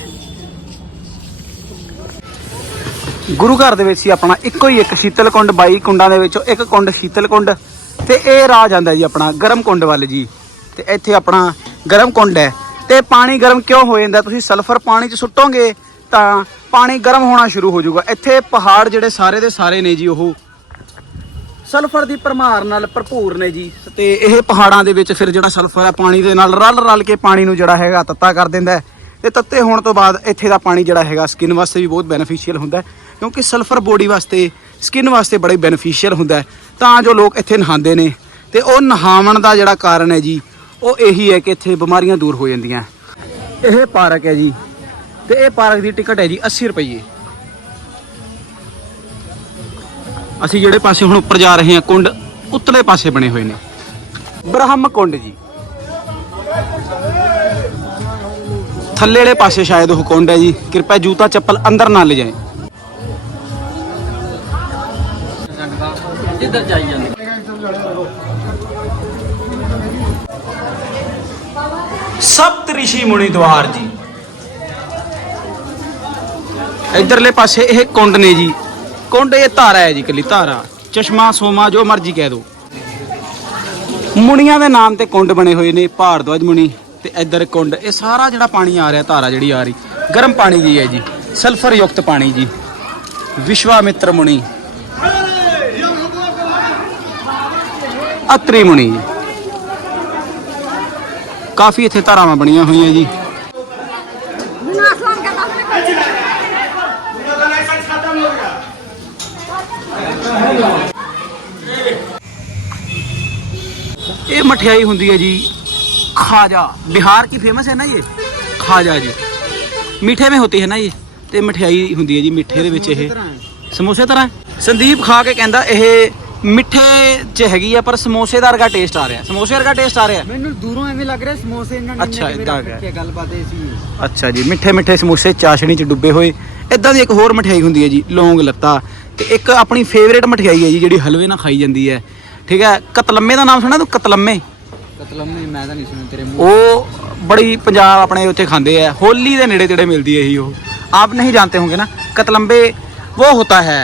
ਗੁਰੂ ਘਰ ਦੇ ਵਿੱਚ ਸੀ ਆਪਣਾ ਇੱਕੋ ਹੀ ਇੱਕ ਸ਼ੀਤਲ ਕੁੰਡ 22 ਕੁੰਡਾਂ ਦੇ ਵਿੱਚੋਂ ਇੱਕ ਕੁੰਡ ਸ਼ੀਤਲ ਕੁੰਡ ਤੇ ਇਹ ਰਾਹ ਜਾਂਦਾ ਜੀ ਆਪਣਾ ਗਰਮ ਕੁੰਡ ਵੱਲ ਜੀ। ਤੇ ਇੱਥੇ ਆਪਣਾ ਗਰਮ ਕੁੰਡ ਹੈ। ਤੇ ਪਾਣੀ ਗਰਮ ਕਿਉਂ ਹੋ ਜਾਂਦਾ? ਤੁਸੀਂ ਸਲਫਰ ਪਾਣੀ 'ਚ ਸੁੱਟੋਗੇ ਤਾਂ ਪਾਣੀ ਗਰਮ ਹੋਣਾ ਸ਼ੁਰੂ ਹੋ ਜਾਊਗਾ। ਇੱਥੇ ਪਹਾੜ ਜਿਹੜੇ ਸਾਰੇ ਦੇ ਸਾਰੇ ਨੇ ਜੀ, ਉਹ ਸਲਫਰ ਦੀ ਭਰਮਾਰ ਨਾਲ ਭਰਪੂਰ ਨੇ ਜੀ। ਤੇ ਇਹ ਪਹਾੜਾਂ ਦੇ ਵਿੱਚ ਫਿਰ ਜਿਹੜਾ ਸਲਫਰ ਹੈ, ਪਾਣੀ ਦੇ ਨਾਲ ਰਲ ਰਲ ਕੇ ਪਾਣੀ ਨੂੰ ਜਿਹੜਾ ਹੈਗਾ ਤੱਤਾ ਕਰ ਦਿੰਦਾ ਹੈ। ਤੇ ਤੱਤੇ ਹੋਣ ਤੋਂ ਬਾਅਦ ਇੱਥੇ ਦਾ ਪਾਣੀ ਜਿਹੜਾ ਹੈਗਾ ਸਕਿਨ ਵਾਸਤੇ ਵੀ ਬਹੁਤ ਬੈਨੀਫੀਸ਼ੀਅਲ ਹੁੰਦਾ ਕਿਉਂਕਿ ਸਲਫਰ ਬੋਡੀ ਵਾਸਤੇ, ਸਕਿਨ ਵਾਸਤੇ ਬੜਾ ਬੈਨੀਫੀਸ਼ੀਅਲ ਹੁੰਦਾ ਤਾਂ ਜੋ ਲੋਕ ਇੱਥੇ ਨਹਾਉਂਦੇ ਨੇ। ਤੇ ਉਹ ਨਹਾਉਣ ਦਾ ਜਿਹੜਾ ਕਾਰਨ ਹੈ ਜੀ, ਉਹ ਇਹੀ ਹੈ ਕਿ ਇੱਥੇ ਬਿਮਾਰੀਆਂ ਦੂਰ ਹੋ ਜਾਂਦੀਆਂ ਇਹ ਪਾਰਕ ਹੈ ਜੀ। ਤੇ ਇਹ ਪਾਰਕ ਦੀ ਟਿਕਟ ਹੈ ਜੀ 80 ਰੁਪਏ ਅਸੀਂ ਜਿਹੜੇ ਪਾਸੇ ਹੁਣ ਉੱਪਰ ਜਾ ਰਹੇ ਹਾਂ ਕੁੰਡ ਉੱਤਲੇ ਪਾਸੇ ਬਣੇ ਹੋਏ ਨੇ। ਬ੍ਰਹਮ ਕੁੰਡ ਜੀ। ਥੱਲੇ ਵਾਲੇ ਪਾਸੇ ਸ਼ਾਇਦ ਉਹ ਕੁੰਡ ਹੈ ਜੀ। ਕਿਰਪਾ ਜੂਤਾ ਚੱਪਲ ਅੰਦਰ ਨਾ ਲੈ ਜਾਏ ਇੱਧਰ ਜਾਈ ਜਾਂਦੇ। ਸਪਤ ਰਿਸ਼ੀ ਮੁਨੀ ਦਵਾਰ ਜੀ। ਇਧਰਲੇ ਪਾਸੇ ਇਹ ਕੁੰਡ ਨੇ ਜੀ। ਕੁੰਡ ਇਹ ਧਾਰਾ ਹੈ ਜੀ ਕੱਲੀ ਧਾਰਾ। ਚਸ਼ਮਾ, ਸੋਮਾ, ਜੋ ਮਰਜ਼ੀ ਕਹਿ ਦੋ ਮੁਨੀਆਂ ਦੇ ਨਾਮ ਤੇ ਕੁੰਡ ਬਣੇ ਹੋਏ ਨੇ ਭਾਰਦਵਾਜ ਮੁਨੀ ਤੇ ਇੱਧਰ ਕੁੰਡ। ਇਹ ਸਾਰਾ ਜਿਹੜਾ ਪਾਣੀ ਆ ਰਿਹਾ, ਧਾਰਾ ਜਿਹੜੀ ਆ ਰਹੀ, ਗਰਮ ਪਾਣੀ ਦੀ ਹੈ ਜੀ ਸਲਫਰ ਯੁਕਤ ਪਾਣੀ ਜੀ। ਵਿਸ਼ਵਾਮਿੱਤਰ ਮੁਨੀ। ਅਤਰੀ ਮੁਨੀ ਜੀ। ਕਾਫੀ ਇੱਥੇ ਧਾਰਾਵਾਂ ਬਣੀਆਂ ਹੋਈਆਂ ਜੀ। ये मठियाई होती है जी खाजा बिहार की फेमस है ना ये खाजा जी मीठे में होती है ना ये ਤੇ ਮਠਿਆਈ ਹੁੰਦੀ ਹੈ ਜੀ ਮਿੱਠੇ ਦੇ ਵਿੱਚ ਇਹ ਸਮੋਸੇ ਤਰ੍ਹਾਂ ਸੰਦੀਪ ਖਾ ਕੇ ਕਹਿੰਦਾ ਇਹ ਮਿੱਠੇ ਚ ਹੈਗੀ ਆ ਪਰ ਸਮੋਸੇ ਦਾ ਵਰਗਾ ਟੇਸਟ ਆ ਰਿਹਾ ਸਮੋਸੇ ਵਰਗਾ ਟੇਸਟ ਆ ਰਿਹਾ ਮੈਨੂੰ ਦੂਰੋਂ ਐਵੇਂ ਲੱਗ ਰਿਹਾ ਸਮੋਸੇ ਇਹਨਾਂ ਅੱਛਾ, ਏਦਾਂ ਹੈਗਾ। ਕੀ ਗੱਲਬਾਤ ਇਹ ਸੀ ਅੱਛਾ ਜੀ ਮਿੱਠੇ ਮਿੱਠੇ ਸਮੋਸੇ ਚਾਸ਼ਣੀ ਚ ਡੁੱਬੇ ਹੋਏ ਇਦਾਂ ਦੀ ਇੱਕ ਹੋਰ ਮਠਿਆਈ ਹੁੰਦੀ ਹੈ ਜੀ ਲੌਂਗ ਲੱਤਾ ਤੇ ਇੱਕ ਆਪਣੀ ਫੇਵਰੇਟ ਮਠਿਆਈ ਹੈ ਜੀ ਜਿਹੜੀ ਹਲਵੇ ਨਾਲ ਖਾਈ ਜਾਂਦੀ ਹੈ ਠੀਕ ਹੈ ਕਤਲੰਮੇ ਦਾ ਨਾਮ ਸੁਣਿਆ ਤੂੰ ਕਤਲੰਮੇ ਕਤਲਮ ਨਹੀਂ ਮੈਂ ਤਾਂ ਨਹੀਂ ਸੁਣਿਆ ਤੇਰੇ ਉਹ ਬੜੀ ਪੰਜਾਬ ਆਪਣੇ ਉੱਥੇ ਖਾਂਦੇ ਆ ਹੋਲੀ ਦੇ ਨੇੜੇ ਤੇੜੇ ਮਿਲਦੀ ਹੈ ਇਹੀ ਉਹ आप नहीं जानते होंगे ना कतलम्बे वो होता है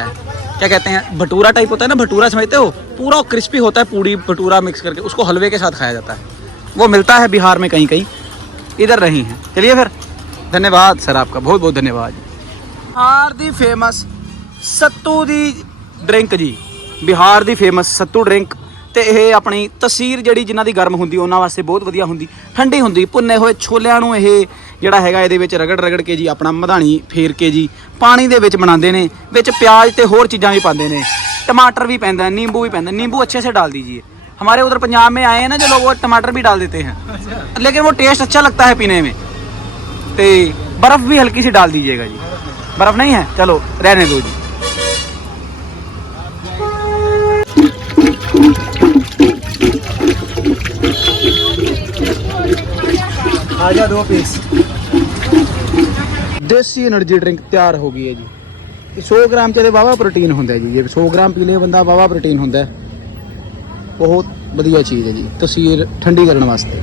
क्या कहते हैं भटूरा टाइप होता है ना भटूरा समझते हो पूरा क्रिस्पी होता है पूरी भटूरा मिक्स करके उसको हलवे के साथ खाया जाता है वो मिलता है बिहार में कहीं कहीं इधर नहीं है चलिए फिर धन्यवाद सर आपका बहुत बहुत धन्यवाद बिहार ਦੀ ਫੇਮਸ ਸੱਤੂ ਦੀ ਡਰਿੰਕ ਜੀ ਬਿਹਾਰ ਦੀ ਫੇਮਸ ਸੱਤੂ ਡਰਿੰਕ ਤੇ ਇਹ ਆਪਣੀ ਤਸੀਰ ਜਿਹੜੀ ਜਿਨ੍ਹਾਂ ਦੀ ਗਰਮ ਹੁੰਦੀ ਉਹਨਾਂ ਵਾਸਤੇ ਬਹੁਤ ਵਧੀਆ ਹੁੰਦੀ ਠੰਡੀ ਹੁੰਦੀ ਭੁੰਨੇ ਹੋਏ ਛੋਲਿਆਂ ਨੂੰ ਇਹ ਜਿਹੜਾ ਹੈਗਾ ਇਹਦੇ ਵਿੱਚ ਰਗੜ ਰਗੜ ਕੇ ਜੀ ਆਪਣਾ ਮਧਾਣੀ ਫੇਰ ਕੇ ਜੀ ਪਾਣੀ ਦੇ ਵਿੱਚ ਬਣਾਉਂਦੇ ਨੇ ਵਿੱਚ ਪਿਆਜ਼ ਤੇ ਹੋਰ ਚੀਜ਼ਾਂ ਵੀ ਪਾਉਂਦੇ ਨੇ टमाटर भी पैदा है नींबू भी पैदा है नींबू अच्छे से डाल दीजिए हमारे उधर पंजाब में आए हैं ना जो लोग वो टमाटर भी डाल देते हैं लेकिन वो टेस्ट अच्छा लगता है पीने में तो बर्फ भी हल्की सी डाल दीजिएगा जी बर्फ नहीं है चलो रहने दो जी ਆ ਜਾ ਦੋ ਪੀਸ ਦੇਸੀ એનર્ਜੀ ਡਰਿੰਕ ਤਿਆਰ ਹੋ ਗਈ ਹੈ ਜੀ। ਇਹ 100 ਗ੍ਰਾਮ ਚ ਇਹਦੇ ਵਾਵਾ ਪ੍ਰੋਟੀਨ ਹੁੰਦਾ ਜੀ। ਇਹ 100 ਗ੍ਰਾਮ ਪੀ ਬੰਦਾ ਵਾਵਾ ਪ੍ਰੋਟੀਨ ਹੁੰਦਾ ਬਹੁਤ ਵਧੀਆ ਚੀਜ਼ ਹੈ ਜੀ। ਤਸੀਰ ਠੰਡੀ ਕਰਨ ਵਾਸਤੇ।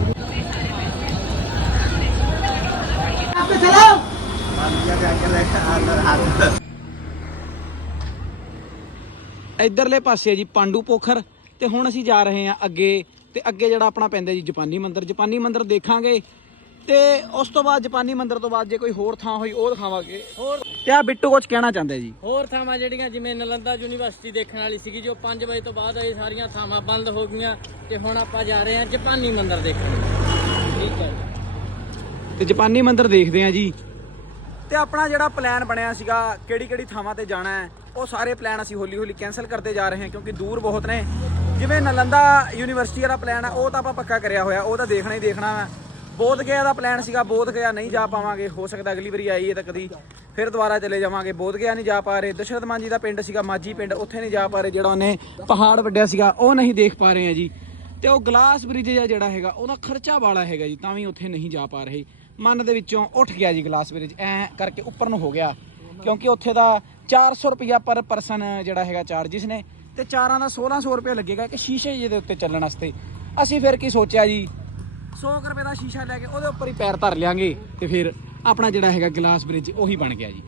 ਇਧਰਲੇ ਪਾਸੇ ਜੀ ਪਾਂਡੂ ਪੋਖਰ। ਤੇ ਹੁਣ ਅਸੀਂ ਜਾ ਰਹੇ ਹਾਂ ਅੱਗੇ। ਤੇ ਅੱਗੇ ਜਿਹੜਾ ਆਪਣਾ ਪੈਂਦਾ ਜੀ ਜਪਾਨੀ ਮੰਦਿਰ। ਜਪਾਨੀ ਮੰਦਿਰ ਦੇਖਾਂਗੇ। ਤੇ ਉਸ ਤੋਂ ਬਾਅਦ ਜਾਪਾਨੀ ਮੰਦਿਰ ਤੋਂ ਬਾਅਦ ਜੇ ਕੋਈ ਹੋਰ ਥਾਂ ਹੋਈ ਉਹ ਦਿਖਾਵਾਂਗੇ। ਹੋਰ ਤੇ ਆ ਬਿੱਟੂ ਕੁਝ ਕਹਿਣਾ ਚਾਹੁੰਦਾ ਜੀ। ਹੋਰ ਥਾਵਾਂ ਜਿਹੜੀਆਂ ਜਿਵੇਂ ਨਲੰਦਾ ਯੂਨੀਵਰਸਿਟੀ ਦੇਖਣ ਵਾਲੀ ਸੀਗੀ ਜੋ 5 ਵਜੇ ਤੋਂ ਬਾਅਦ ਇਹ ਸਾਰੀਆਂ ਥਾਵਾਂ ਬੰਦ ਹੋ ਗਈਆਂ ਤੇ ਹੁਣ ਆਪਾਂ ਜਾ ਰਹੇ ਹਾਂ ਜਾਪਾਨੀ ਮੰਦਿਰ ਦੇਖਣ। ਠੀਕ ਹੈ ਤੇ ਜਾਪਾਨੀ ਮੰਦਿਰ ਦੇਖਦੇ ਆ ਜੀ। ਤੇ ਆਪਣਾ ਜਿਹੜਾ ਪਲਾਨ ਬਣਿਆ ਸੀਗਾ ਕਿਹੜੀ ਕਿਹੜੀ ਥਾਵਾਂ ਤੇ ਜਾਣਾ ਹੈ ਉਹ ਸਾਰੇ ਪਲਾਨ ਅਸੀਂ ਹੌਲੀ ਹੌਲੀ ਕੈਨਸਲ ਕਰਦੇ ਜਾ ਰਹੇ ਹਾਂ ਕਿਉਂਕਿ ਦੂਰ ਬਹੁਤ ਨੇ। ਜਿਵੇਂ ਨਲੰਦਾ ਯੂਨੀਵਰਸਿਟੀ ਵਾਲਾ ਪਲਾਨ ਆ ਉਹ ਤਾਂ ਆਪਾਂ ਪੱਕਾ ਕਰਿਆ ਹੋਇਆ ਉਹ ਤਾਂ ਦੇਖਣਾ ਹੀ ਦੇਖਣਾ ਵਾ। ਬੋਧ ਗਿਆ ਦਾ ਪਲਾਨ ਸੀਗਾ, ਬੋਧ ਗਿਆ, ਨਹੀਂ ਜਾ ਪਾਵਾਂਗੇ, ਹੋ ਸਕਦਾ ਅਗਲੀ ਵਾਰੀ ਆਈਏ ਤਾਂ ਕਦੀ ਫਿਰ ਦੁਬਾਰਾ ਚਲੇ ਜਾਵਾਂਗੇ। ਬੋਧ ਗਿਆ ਨਹੀਂ ਜਾ ਪਾ ਰਹੇ। ਦਸ਼ਰਥ ਮਾਨ ਜੀ ਦਾ ਪਿੰਡ ਸੀਗਾ ਮਾਜੀ ਪਿੰਡ, ਉੱਥੇ ਨਹੀਂ ਜਾ ਪਾ ਰਹੇ ਜਿਹੜਾ ਉਹਨੇ ਪਹਾੜ ਵੱਡਿਆ ਸੀਗਾ, ਉਹ ਨਹੀਂ ਦੇਖ ਪਾ ਰਹੇ ਆ ਜੀ। ਤੇ ਉਹ ਗਲਾਸ ਬ੍ਰਿਜ ਜਿਹੜਾ ਹੈਗਾ, ਉਹਦਾ ਖਰਚਾ ਵਾਲਾ ਹੈਗਾ ਜੀ, ਤਾਂ ਵੀ ਉੱਥੇ ਨਹੀਂ ਜਾ ਪਾ ਰਹੇ। ਮਨ ਦੇ ਵਿੱਚੋਂ ਉੱਠ ਗਿਆ ਜੀ ਗਲਾਸ ਬ੍ਰਿਜ ਐ ਕਰਕੇ ਉੱਪਰ ਨੂੰ ਹੋ ਗਿਆ। ਕਿਉਂਕਿ ਉੱਥੇ ਦਾ 400 ਰੁਪਿਆ ਪਰ ਪਰਸਨ ਜਿਹੜਾ ਹੈਗਾ ਚਾਰजेस ਨੇ। ਤੇ ਚਾਰਾਂ ਦਾ 1600 ਰੁਪਏ ਲੱਗੇਗਾ ਇੱਕ ਸ਼ੀਸ਼ੇ ਜਿਹੇ ਦੇ ਉੱਤੇ ਚੱਲਣ ਵਾਸਤੇ। ਅਸੀਂ ਫਿਰ ਕੀ ਸੋਚਿਆ ਜੀ? 100 ਕੁ ਰੁਪਏ ਦਾ ਸ਼ੀਸ਼ਾ ਲੈ ਕੇ ਉਹਦੇ ਉੱਪਰ ਹੀ ਪੈਰ ਧਰ ਲਿਆਂਗੇ ਤੇ ਫਿਰ ਆਪਣਾ ਜਿਹੜਾ ਹੈਗਾ ਗਲਾਸ ਬ੍ਰਿਜ ਉਹੀ ਬਣ ਗਿਆ ਜੀ।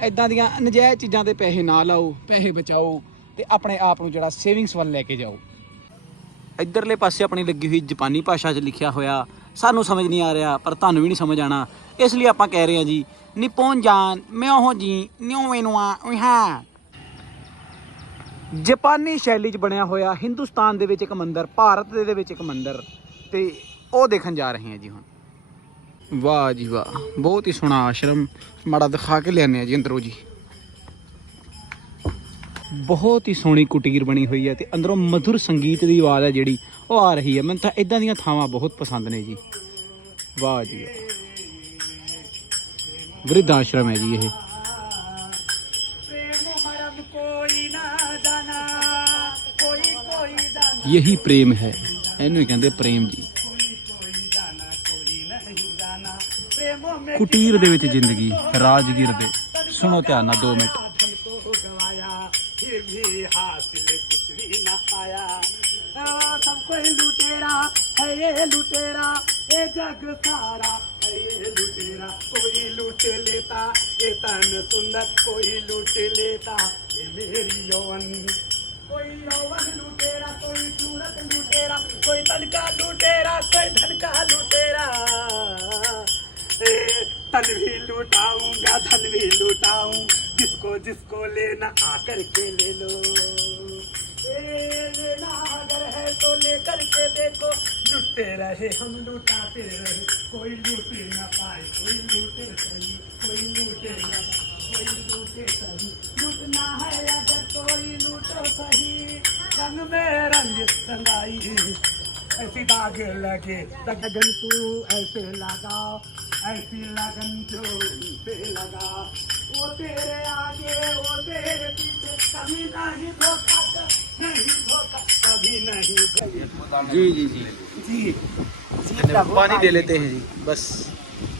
ਐਦਾਂ ਦੀਆਂ ਨਜਾਇਜ਼ ਚੀਜ਼ਾਂ ਤੇ ਪੈਸੇ ਨਾ ਲਾਓ, ਪੈਸੇ ਬਚਾਓ ਤੇ ਆਪਣੇ ਆਪ ਨੂੰ ਜਿਹੜਾ ਸੇਵਿੰਗਸ ਵੱਲ ਲੈ ਕੇ ਜਾਓ। ਇਧਰਲੇ ਪਾਸੇ ਆਪਣੀ ਲੱਗੀ ਹੋਈ ਜਾਪਾਨੀ ਭਾਸ਼ਾ 'ਚ ਲਿਖਿਆ ਹੋਇਆ, ਸਾਨੂੰ ਸਮਝ ਨਹੀਂ ਆ ਰਿਹਾ, ਪਰ ਤੁਹਾਨੂੰ ਵੀ ਨਹੀਂ ਸਮਝ ਆਣਾ ਇਸ ਲਈ ਆਪਾਂ ਕਹਿ ਰਹੇ ਹਾਂ ਜੀ, ਨਿਪੋਨ ਜਾਨ ਮਿਓ ਜੀ ਨਿਉ ਮੈਨੂਆ ਉਹਾ ਜਾਪਾਨੀ ਸ਼ੈਲੀ 'ਚ ਬਣਿਆ ਹੋਇਆ ਹਿੰਦੁਸਤਾਨ ਦੇ ਵਿੱਚ ਇੱਕ ਮੰਦਿਰ, ਭਾਰਤ ਦੇ ਦੇ ਵਿੱਚ ਇੱਕ ਮੰਦਿਰ। ਤੇ ਉਹ ਦੇਖਣ ਜਾ ਰਹੇ ਹਾਂ ਜੀ ਹੁਣ। ਵਾਹ ਜੀ ਵਾਹ ਬਹੁਤ ਹੀ ਸੋਹਣਾ ਆਸ਼ਰਮ ਮਾੜਾ ਦਿਖਾ ਕੇ ਲਿਆਨੇ ਆ ਜੀ ਅੰਦਰੋਂ ਜੀ। ਬਹੁਤ ਹੀ ਸੋਹਣੀ ਕੁਟੀਰ ਬਣੀ ਹੋਈ ਹੈ ਤੇ ਅੰਦਰੋਂ ਮధుਰ ਸੰਗੀਤ ਦੀ ਆਵਾਜ਼ ਹੈ ਜਿਹੜੀ ਉਹ ਆ ਰਹੀ ਹੈ। ਮੈਨੂੰ ਤਾਂ ਇਦਾਂ ਦੀਆਂ ਥਾਵਾਂ ਬਹੁਤ ਪਸੰਦ ਨੇ ਜੀ। ਵਾਹ ਜੀ। ਵ੍ਰਿਧ ਆਸ਼ਰਮ ਹੈ ਜੀ ਇਹ। ਯਹੀ ਪ੍ਰੇਮ ਹੈ। ਇਹਨੂੰ ਹੀ ਕਹਿੰਦੇ ਪ੍ਰੇਮ ਜੀ। ਕੁਟੀਰ ਦੇ ਵਿੱਚ ਜ਼ਿੰਦਗੀ ਰਾਜਗੀਰ ਦੇ ਸੁਣੋ ਧਿਆਨ ਨਾਲ 2 ਮਿੰਟ फिर भी हासिल कुछ भी न पाया आ, सब कोई लुटेरा है ये लुटेरा ये जग सारा है ये लुटेरा कोई लूट लेता ये तन सुंदर कोई लूट लेता ये मेरी यौवन कोई यौवन लुटेरा कोई सूरत लुटेरा कोई धन का लुटेरा कोई धन का लुटेरा ए, तन भी लुटाऊँगा धन भी लुटाऊं। जिसको जिसको लेना आकर के ले लो। अगर है तो लेकर के देखो। लुटते रहे हम लुटाते रहे। कोई लूट न पाए कोई लूटे सही कोई लूटे न कोई लूटे सही। लूटना है अगर कोई लूटो सही। रंग में रंग रंगाई ऐसी दाग लगे लगन तू ऐसे लगाओ ऐसी लगन जो पे लगा। वो तेरे आगे वो तेरे पीछे कभी नहीं धोखा नहीं धोखा कभी नहीं जी जी जी। जी। पानी दे लेते हैं जी। बस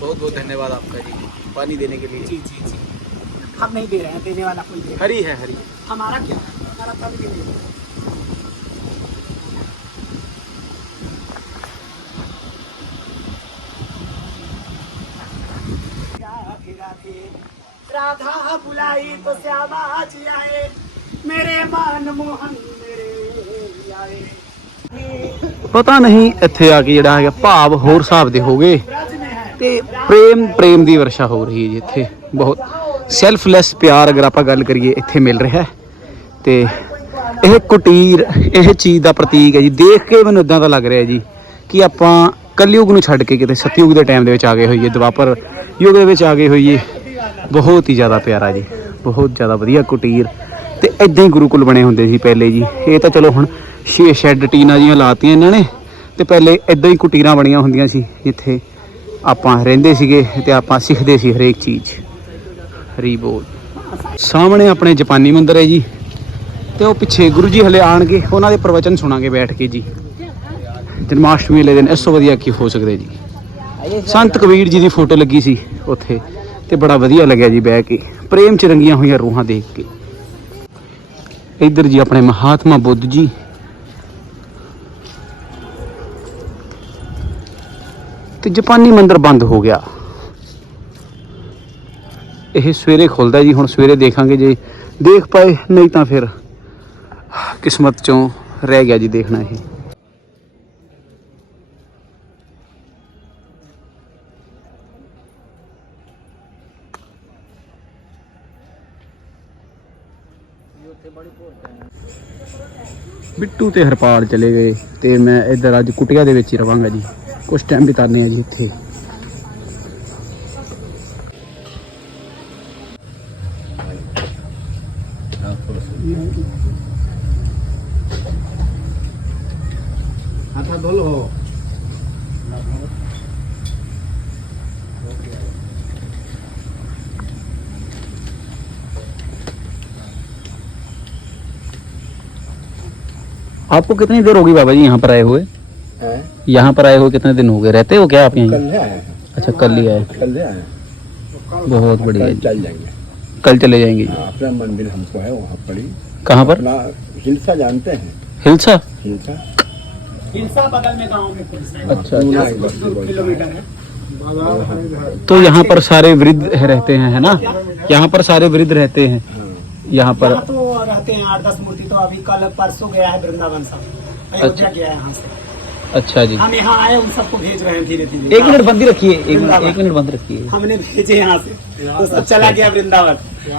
बहुत बहुत धन्यवाद आपका जी। पानी देने के लिए। जी जी जी। हम नहीं दे रहे हैं देने वाला कोई हरी है हरी। हमारा क्या हमारा तब भी नहीं है। राधा बुलाई तो श्यामा जी आए मेरे मान मोहन मेरे आए ਪਤਾ ਨਹੀਂ ਇੱਥੇ ਆ ਕੇ ਜਿਹੜਾ ਹੈਗਾ ਭਾਵ ਹੋਰ ਹਿਸਾਬ ਦੇ ਹੋ ਗਏ ब्रज में है ਤੇ ਪ੍ਰੇਮ ਪ੍ਰੇਮ ਦੀ ਵਰਸ਼ਾ ਹੋ ਰਹੀ ਹੈ ਜੀ ਇੱਥੇ ਬਹੁਤ ਸੈਲਫਲੈਸ ਪਿਆਰ ਅਗਰ ਆਪਾਂ ਗੱਲ ਕਰੀਏ ਇੱਥੇ ਮਿਲ ਰਿਹਾ ਹੈ ਤੇ ਇਹ ਕੁਟੀਰ ਇਹ ਚੀਜ਼ ਦਾ ਪ੍ਰਤੀਕ ਹੈ ਜੀ ਦੇਖ ਕੇ ਮੈਨੂੰ ਇਦਾਂ ਦਾ ਲੱਗ ਰਿਹਾ ਜੀ ਕਿ ਆਪਾਂ ਕਲਯੁਗ ਨੂੰ ਛੱਡ ਕੇ ਕਿਤੇ ਸਤਯੁਗ ਦੇ ਟਾਈਮ ਦੇ ਵਿੱਚ ਆ ਗਏ ਹੋਈਏ ਦੁਆਪਰ ਯੁੱਗ ਦੇ ਵਿੱਚ ਆ ਗਏ ਹੋਈਏ। ਬਹੁਤ ਹੀ ਜ਼ਿਆਦਾ ਪਿਆਰਾ ਜੀ, ਬਹੁਤ ਜ਼ਿਆਦਾ ਵਧੀਆ ਕੁਟੀਰ। ਤੇ ਇਦਾਂ ਹੀ ਗੁਰੂਕੁਲ ਬਣੇ ਹੁੰਦੇ ਸੀ ਪਹਿਲੇ ਜੀ। ਇਹ ਤਾਂ ਚਲੋ ਹੁਣ ਛੇ ਸ਼ੈੱਡ ਟੀਨਾ ਜੀਆਂ ਲਾਤੀਆਂ ਇਹਨਾਂ ਨੇ, ਤੇ ਪਹਿਲੇ ਇਦਾਂ ਹੀ ਕੁਟੀਰਾਂ ਬਣੀਆਂ ਹੁੰਦੀਆਂ ਸੀ, ਜਿੱਥੇ ਆਪਾਂ ਰਹਿੰਦੇ ਸੀਗੇ ਤੇ ਆਪਾਂ ਸਿੱਖਦੇ ਸੀ ਹਰੇਕ ਚੀਜ਼। ਹਰੀ ਬੋਲ। ਸਾਹਮਣੇ ਆਪਣੇ ਜਾਪਾਨੀ ਮੰਦਿਰ ਹੈ ਜੀ, ਤੇ ਉਹ ਪਿੱਛੇ ਗੁਰੂ ਜੀ ਹਲੇ ਆਣਗੇ ਉਹਨਾਂ ਦੇ ਪ੍ਰਵਚਨ ਸੁਣਾਂਗੇ ਬੈਠ ਕੇ ਜੀ। ਜਨਮਾਸ਼ਟਮੀ ਵਾਲੇ ਦਿਨ ਇਸ ਤੋਂ ਵਧੀਆ ਕੀ ਹੋ ਸਕਦਾ ਜੀ? ਸੰਤ ਕਬੀਰ ਜੀ ਦੀ ਫੋਟੋ ਲੱਗੀ ਸੀ ਉੱਥੇ ਤੇ ਬੜਾ ਵਧੀਆ ਲੱਗਿਆ ਜੀ ਬਹਿ ਕੇ। ਪ੍ਰੇਮ ਚ ਰੰਗੀਆਂ ਹੋਈਆਂ ਰੂਹਾਂ ਦੇਖ ਕੇ। ਇੱਧਰ ਜੀ ਆਪਣੇ ਮਹਾਤਮਾ ਬੁੱਧ ਜੀ। ਤੇ ਜਾਪਾਨੀ ਮੰਦਿਰ ਬੰਦ ਹੋ ਗਿਆ। ਇਹ ਸਵੇਰੇ ਖੁੱਲਦਾ ਜੀ, ਹੁਣ ਸਵੇਰੇ ਦੇਖਾਂਗੇ ਜੇ ਦੇਖ ਪਾਏ, ਨਹੀਂ ਤਾਂ ਫਿਰ ਕਿਸਮਤ ਚੋਂ ਰਹਿ ਗਿਆ ਜੀ ਦੇਖਣਾ ਇਹ। ਬਿੱਟੂ ਤੇ ਹਰਪਾਲ ਚਲੇ ਗਏ ਤੇ ਮੈਂ ਇੱਧਰ ਅੱਜ ਕੁਟਿਆ ਦੇ ਵਿੱਚ ਹੀ ਰਵਾਂਗਾ ਜੀ। ਕੁਝ ਟਾਈਮ ਬਿਤਾਨੇ ਆ ਜੀ ਇੱਥੇ आपको कितनी देर होगी बाबा जी यहाँ पर आए हुए? यहाँ पर आए हुए कितने दिन हो गए? रहते हो क्या आप यहीं? हैं। अच्छा कल ही आए। कल बहुत बढ़िया। कल चल जाएँगे। कल चले जाएँगे? हाँ, अपना मंदिर हमको है वहाँ पर ही। कहाँ पर? हिलसा जानते हैं? हिलसा? हिलसा? हिलसा बगल में गाँव में अच्छा बोलते हैं। किलोमीटर है। तो यहाँ पर सारे वृद्ध रहते हैं है ना? यहाँ पर सारे वृद्ध रहते हाँ। यहाँ पर तो रहते हैं आठ दस मूर्ति तो अभी कल परसों गया है वृंदावन सब। अयोध्या गया है यहाँ से। अच्छा जी। हम यहाँ आए उन सबको भेज रहे हैं धीरे धीरे। एक मिनट बंदी रखिए एक मिनट एक मिनट बंद रखिए। हमने भेजे यहाँ से तो सब चला गया वृंदावन।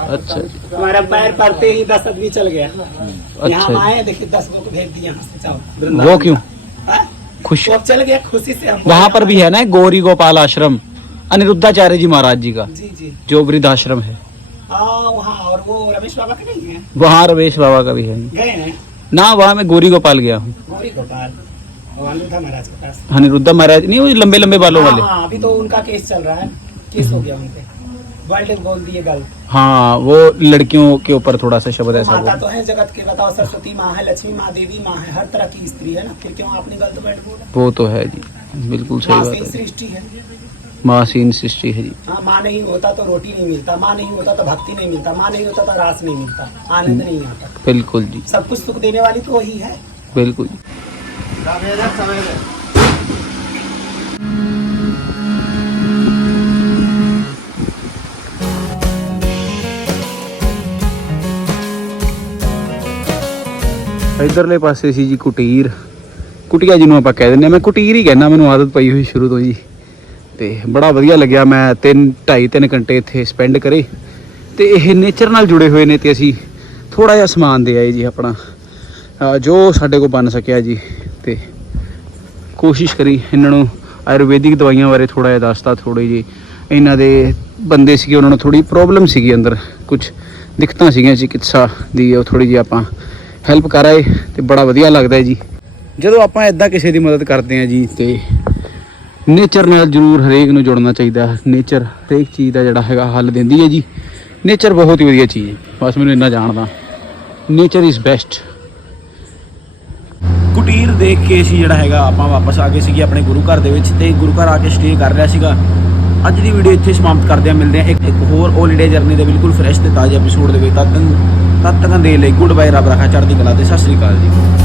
अच्छा। हमारा पैर पड़ते ही दस आदमी चल गया। अच्छा यहाँ हम अच्छा। आए देखिए दस गो को भेज दिए यहाँ से जाओ वो क्यों? हाँ? खुश। चल गया खुशी से हम वहाँ पर भी है ना गौरी गोपाल आश्रम अनिरुद्धाचार्य जी महाराज जी का जी जी। जो वृद्धाश्रम है। हाँ वहाँ और वो रमेश बाबा का नहीं है वहाँ रमेश बाबा का भी है गए हैं? ना वहाँ मैं गौरी गोपाल गया हूँ। गौरी गोपाल और अनिरुद्धा महाराज के पास? अनिरुद्धा महाराज नहीं वो लंबे लंबे बालों हाँ, वाले। हाँ अभी तो उनका केस चल रहा है। केस हो गया वर्ल्ड बोल दिए गलत हाँ वो लड़कियों के ऊपर थोड़ा सा शब्द ऐसा माता तो है जगत के बताओ सरस्वती माँ है लक्ष्मी माँ देवी माँ है हर तरह की स्त्री है ना फिर क्यों आपने गलत वर्ड बोला? वो तो है जी बिल्कुल सही बात है। सृष्टि है। मासीन सृष्टि है जी हाँ माँ नहीं होता तो रोटी नहीं मिलता माँ नहीं होता तो भक्ति नहीं मिलता माँ नहीं होता तो रास नहीं मिलता आनंद नहीं आता बिल्कुल जी सब कुछ सुख देने वाली तो वही है बिल्कुल जी ਇਧਰਲੇ ਪਾਸੇ ਸੀ ਜੀ ਕੁਟੀਰ ਕੁਟੀਆ ਜਿਹਨੂੰ ਆਪਾਂ ਕਹਿ ਦਿੰਦੇ ਆ ਮੈਂ ਕੁਟੀਰ ਹੀ ਕਹਿੰਦਾ ਮੈਨੂੰ ਆਦਤ ਪਈ ਹੋਈ ਸ਼ੁਰੂ ਤੋਂ ਜੀ ਤੇ ਬੜਾ ਵਧੀਆ ਲੱਗਿਆ ਮੈਂ 3 2.5 3 ਘੰਟੇ ਇੱਥੇ ਸਪੈਂਡ ਕਰੇ। ਤੇ ਇਹ ਨੇਚਰ ਨਾਲ ਜੁੜੇ ਹੋਏ ਨੇ ਤੇ ਅਸੀਂ ਥੋੜਾ ਜਿਹਾ ਸਮਾਨ ਦੇ ਆਏ ਜੀ ਆਪਣਾ। ਜੋ ਸਾਡੇ ਕੋਲ ਬਣ ਸਕਿਆ ਜੀ। ਤੇ ਕੋਸ਼ਿਸ਼ ਕਰੀ ਇਹਨਾਂ ਨੂੰ ਆਯੁਰਵੈਦਿਕ ਦਵਾਈਆਂ ਬਾਰੇ ਥੋੜਾ ਜਿਹਾ ਦੱਸਤਾ ਥੋੜੀ ਜੀ ਇਹਨਾਂ ਦੇ ਬੰਦੇ ਸੀਗੇ, ਉਹਨਾਂ ਨੂੰ ਥੋੜੀ ਪ੍ਰੋਬਲਮ ਸੀਗੀ ਅੰਦਰ। ਕੁਝ ਦਿੱਕਤਾਂ ਸੀਗੀਆਂ ਚਿਕਿਤਸਾ ਦੀ, ਉਹ ਥੋੜੀ ਜੀ ਆਪਾਂ ਹੈਲਪ ਕਰਾਏ ਆਏ ਤੇ ਬੜਾ ਵਧੀਆ ਲੱਗਦਾ ਹੈ ਜੀ। ਜਦੋਂ ਆਪਾਂ ਇਦਾਂ ਕਿਸੇ ਦੀ ਮਦਦ ਕਰਦੇ ਆ ਜੀ ਤੇ ਨੇਚਰ ਨਾਲ ਜ਼ਰੂਰ ਹਰੇਕ ਨੂੰ ਜੁੜਨਾ ਚਾਹੀਦਾ ਨੇਚਰ ਹਰੇਕ ਚੀਜ਼ ਦਾ ਜਿਹੜਾ ਹੈਗਾ ਹੱਲ ਦਿੰਦੀ ਹੈ ਜੀ। ਨੇਚਰ ਬਹੁਤ ਹੀ ਵਧੀਆ ਚੀਜ਼ ਹੈ। ਬਸ ਮੈਨੂੰ ਇੰਨਾ ਜਾਣਦਾ। ਨੇਚਰ ਇਜ਼ ਬੈਸਟ ਕੁਟੀਰ ਦੇਖ ਕੇ ਅਸੀਂ ਜਿਹੜਾ ਹੈਗਾ ਆਪਾਂ ਵਾਪਸ ਆ ਗਏ ਸੀਗੇ ਆਪਣੇ ਗੁਰੂ ਘਰ ਦੇ ਵਿੱਚ ਤੇ ਗੁਰੂ ਘਰ ਆ ਕੇ ਸਟੇ ਕਰ ਰਿਹਾ ਸੀਗਾ। ਅੱਜ ਦੀ ਵੀਡੀਓ ਇੱਥੇ ਸਮਾਪਤ ਕਰਦੇ ਹਾਂ। ਮਿਲਦੇ ਹਾਂ ਇੱਕ ਇੱਕ ਹੋਰ 올 ਜਰਨੀ ਦੇ ਬਿਲਕੁਲ ਫਰੈਸ਼ ਤੇ ਤਾਜ਼ੇ ਐਪੀਸੋਡ ਦੇ ਵਿੱਚ। ਤਦ ਤੱਕ ਤਦ ਤੱਕ ਦੇ ਲਈ ਗੁੱਡ ਬਾਏ ਰੱਬ ਰੱਖਾ ਚੜ੍ਹਦੀ ਕਲਾ ਤੇ। ਸਤਿ ਸ੍ਰੀ ਅਕਾਲ ਜੀ।